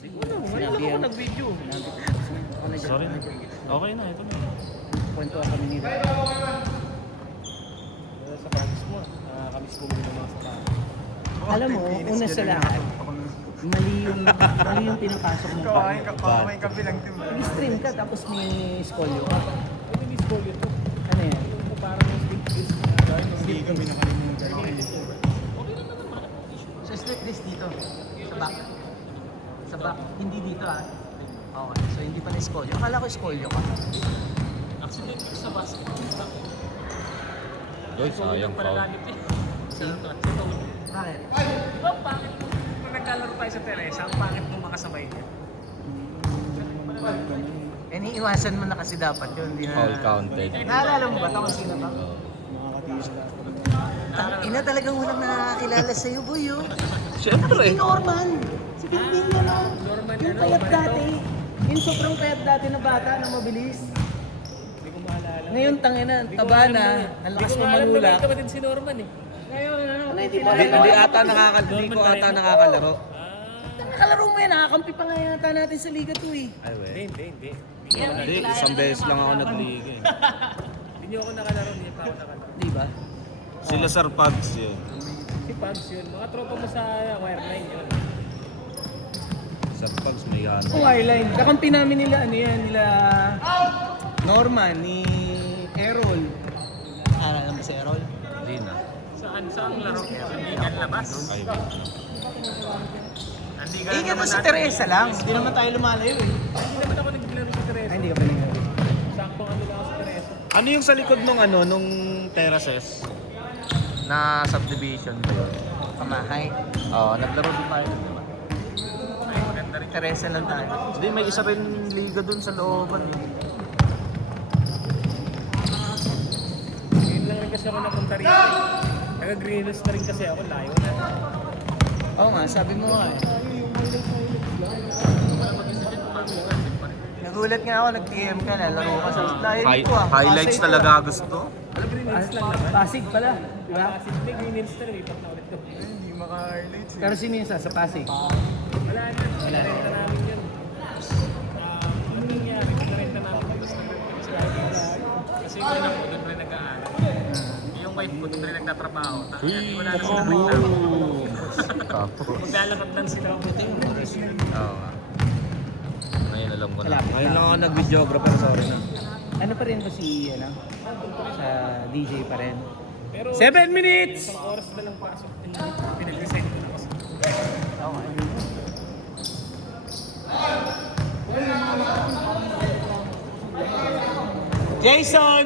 Ngayon lang ako nag-video. Sorry na. Okay na, ito na. Kwento kami nila. Sa kamis mo, kamis mo muna mga sa Alam mo, una sa lahat, mali yung pinapasok mo. Kakain ka bilang team. Nag-stream ka tapos may skolyo ka. Pwede miss call ito. Ano yan? Ito parang yung stick this. Hindi kami nakalimutan. So straight this dito. Sa back. Sa back. Hindi dito ah. Okay. So hindi pa na skolyo. Akala ko skolyo ka. Accident ko sa basket. Uy, sayang foul. Bakit? Di ba pangit mo? Kung naglalaro tayo sa Teresa, ang pangit mo makasabay niya. Iniiwasan mo na kasi dapat yun. Hindi na... Foul counted. Naalala mo ba ito kung sino ba? Nakakatisa. Ina talagang walang nakakilala sa'yo, boy. Oh. Siyempre. Si Norman. Si Pinpin niya na. Norman Yung na payat Norman dati. Yung sobrang payat dati na bata na mabilis. Hindi ko maalala. Ngayon tangina, taba na. Ang lakas mo manulak. Hindi ko din si Norman eh. Ngayon, ano? Hindi Hindi ko ata nakakalaro. Nakakalaro mo yan. Nakakampi pa nga yata natin sa Liga 2 eh. Ay, we. Hindi. Hindi, isang beses lang ako nagliga eh. Hindi niyo ako nakalaro, hindi pa ako nakalaro. Di ba? Sila Sir Pugs yun. Si Pabs yun. Mga tropa mo sa wireline yun. Sir Pugs may ano. Oh, wireline. Kakampi namin nila, ano yan, nila Norman, ni Errol. Alam ba si Errol? Hindi na. Saan laro? Ligan labas. Ay, Eh, ganun sa Teresa lang. Hindi naman tayo lumalayo eh. Hindi naman ako naglaro sa Teresa. Ay, hindi ka pa nang Saktong ano lang ako sa Teresa. ano yung sa likod nung ano, nung terraces? Na subdivision ba yun? Pamahay. Oo, naglaro din tayo. Ay, maganda rin. Teresa lang tayo. Hindi, may isa rin liga dun sa looban eh. Ngayon lang rin kasi ako napunta rito eh. Taga-Green Hills na rin kasi ako, layo na. Oo nga, sabi mo nga eh. Nagulat nga ako, nag-PM ka na, laro ka sa layo ko ah. Highlights Pasig talaga gusto. Alam, Green Hills lang naman. Pasig pala, di ba? Kasi hindi, Green Hills na lumipat na ulit doon. Hindi maka-highlights eh. Pero sino yun sa Pasig? Wala na, pinarenta namin yun. Ano nangyari, pinarenta namin yun, tapos nag-rent kami sa Green Hills. Kasi yung anak ko doon rin nag-aaral. Yung wife ko doon rin nagtatrabaho. Wala na silang reklamo. Tapos. Maglalakad lang sila. Oo nga. Ngayon alam ko na. Malapit Ngayon na. lang ako nag-videographer, sorry na. Ano pa rin ba si, ano? Sa DJ pa rin? Pero 7 minutes! isang oras na lang pasok. Pinag-resign ko na kasi. Okay. Jason!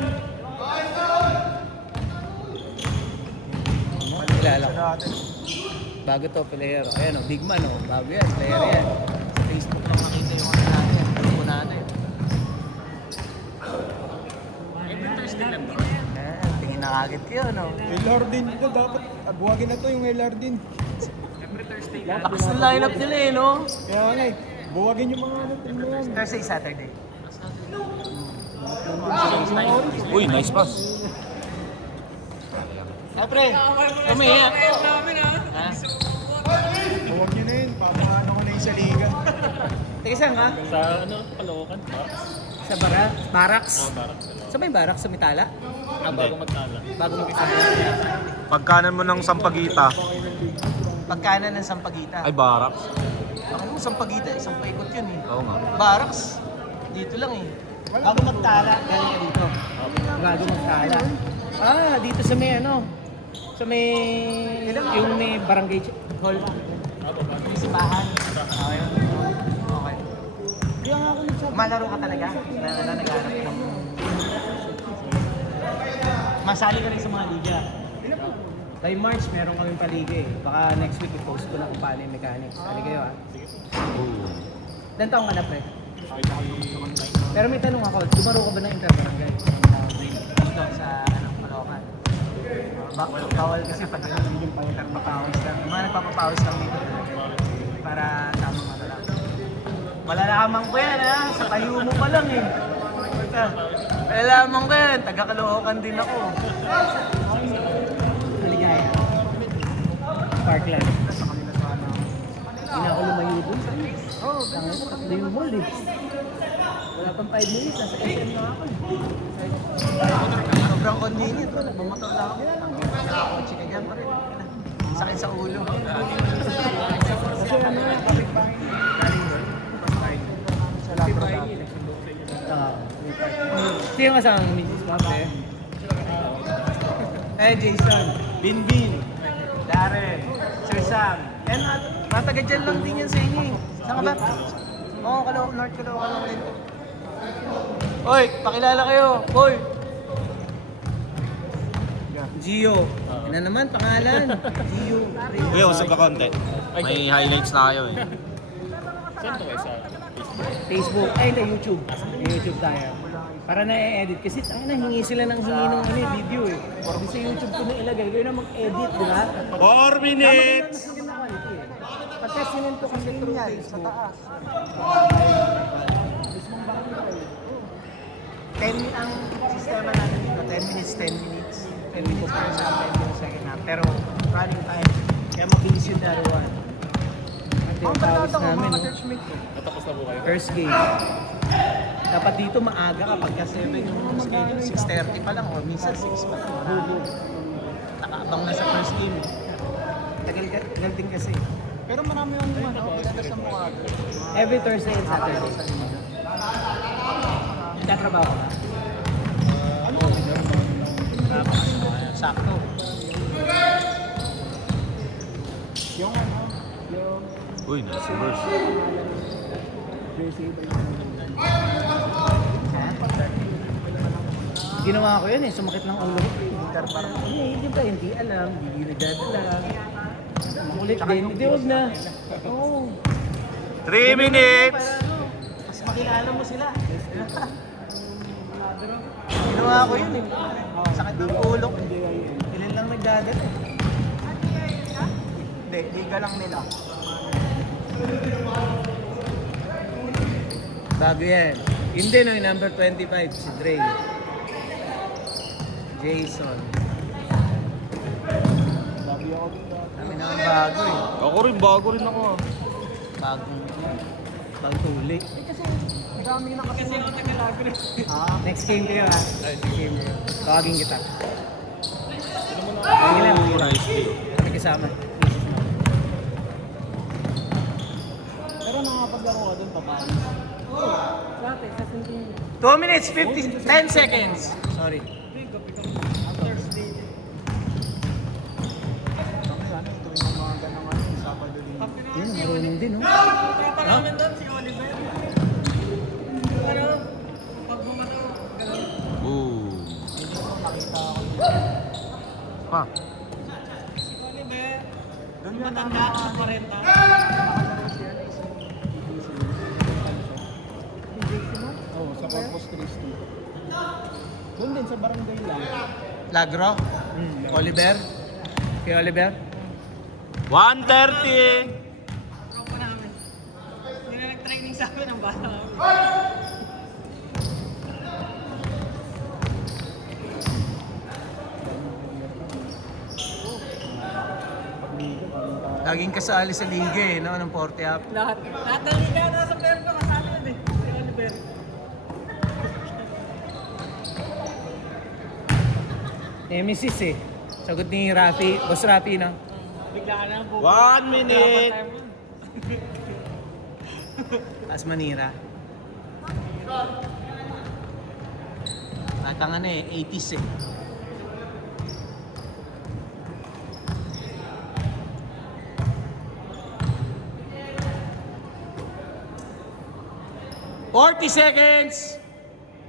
Kilala ko. Bago to, player. Ayan o, big man o. Bago yan, player yan. Sa Facebook lang makita yung ano natin. Grupo natin. Every Thursday lang to. Tingin na kagad kayo, no? Kay Lardin ito dapat. Buwagin na to yung kay Lardin. Every Thursday lang. Lakas ng lineup nila eh, no? Kaya nga eh. Buwagin yung mga ano team na yan. Thursday, Saturday. Uy, nice pass. Siyempre, umiyak. Ha? Buwag nyo na yun. Papaano ko na yung sa liga. Teka, saan ka? Sa ano, Caloocan, Barracks. Sa Barracks? Barracks. Sa may Barracks sa Mitala? Bago magtala. Bago mag-isa. Pagkanan mo ng Sampagita. Pagkanan ng Sampagita. Ay, Barracks. Ako mo Sampagita, isang paikot yun eh. Oo nga. Barracks, dito lang eh. Bago magtala, galing ka dito. Bago magtala. Ah, dito sa may ano. Sa may, yung may barangay hall. May sipahan. Okay. Okay. Kaya nga ako nagsabi. Malaro ka talaga? Na naghanap ng... Masali ka rin sa mga liga. By March, meron kaming paliga eh. Baka next week i-post ko na kung paano yung mechanics. Sali kayo ah. Ilan taong ka na, pre? Pero may tanong ako, dumaro ka ba ng interbarangay? Dito sa anong Caloocan. Bawal kasi pag yung pang-interpapawis lang. Yung mga nagpapapawis lang dito. Para tamang ano lang. Malalaman ko yan ha, sa kayo mo pa lang eh. Malalaman ko yan, taga-Caloocan din ako. Maligaya. Parkland. Sa kanila sa ano. Hindi na ako lumayo dun. Oo, takbo yung mall eh. Wala pang 5 minutes, nasa SM na ako eh. Sobrang convenient, nagmamotor lang ako. Kotse ka dyan pa rin. Sakit sa ulo. Kasi ano yung kapitbahay niya. Galing doon. Sa Labrador dati. Sino kasama ng Mrs. Mate? Jason, Binbin, Darren, Sir Sam. And mataga dyan lang din yan sa inyo eh. Saan ka ba? Oo, North Caloocan din. Oy, pakilala kayo. Oy! Gio. Ano naman pangalan? Gio. Kuya, usap ka konti. May highlights na kayo eh. Saan to kayo sa Facebook. Ay, hindi, YouTube. YouTube tayo. Para na-edit. Kasi hingi sila ng hingi ng video eh. Di sa YouTube ko na ilagay. Gawin na mag-edit, di ba? 4 minutes! Pagka sinento kasi through Facebook. 10 ang sistema natin dito. 10 minutes, 10 minutes. 10 minutes para sa 10 minutes second half. Pero running time, kaya mabilis yung laruan. At yung pawis namin, no? Natapos na po kayo? First game. Dapat dito maaga kapag ka 7 yung schedule, 6:30 pa lang o minsan 6 pa lang. Nakaabang na sa first game. Tagal din kasi. Pero marami yung talaga sa mga Every Thursday and Saturday. Nagtatrabaho ka? Sakto. yung ano, yung Uy, nice reverse. Ginawa ko yun eh, sumakit ng ulo ko. Gitar parang, hindi alam, hindi nagdadala. Makulit din, hindi huwag na. Oo. 3 minutes! Mas makilala mo sila. Ginawa ko yun eh. Sakit ng ulo ko. Ilan lang nagdadala eh. hindi, liga lang nila. Bago yan. Hindi no, yung number 25, si Dre. Jason. Lagi ako dito. Kami naman bago eh. Bago rin ako. Bagong huli. Marami na kasi ako tagalago rin. Next game kayo ha. Next game kayo. Tawagin kita. Sige lang. Oh, nice play. Kami kasama. Pero nakapaglaro ka dun, papaano? 2 minutes, 10 seconds. Sorry. Kami ano, ito yung mga ganang ano, Sabado din. Yun, marunong din, no? namin doon si Oliver. Pero, pag bumataw, ganun. Ooh. Pa. Si Oliver, Doon yan ang matanda, 40. nakalaro siya na Oo, sa Corpus Christi. Doon din sa barangay lang. Lagro? Oliver? Kay Oliver? 1:30! Tropa namin. Hindi na nag-training sa amin ang bata namin. Laging kasali sa liga eh, no? Ng 40 up. Lahat ng liga nasa player ko kasali yun eh. Si Oliver. Nemesis eh. Sagot ni Rafi, Boss Rafi, no? Bigla ka na ang 1 minute! As Manira. Tatanga na eh, 80s eh. "40 seconds!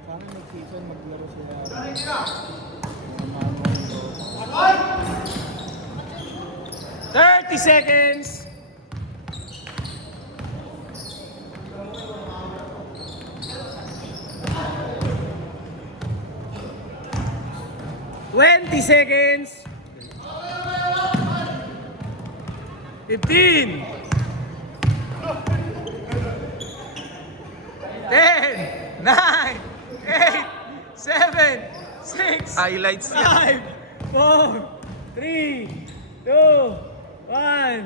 Sa amin nag-season, maglaro sila. 30 seconds! "20 seconds! 15! 10! 9! 8! 7! 6! Highlights yan. 5, 4, 3, 2, 1.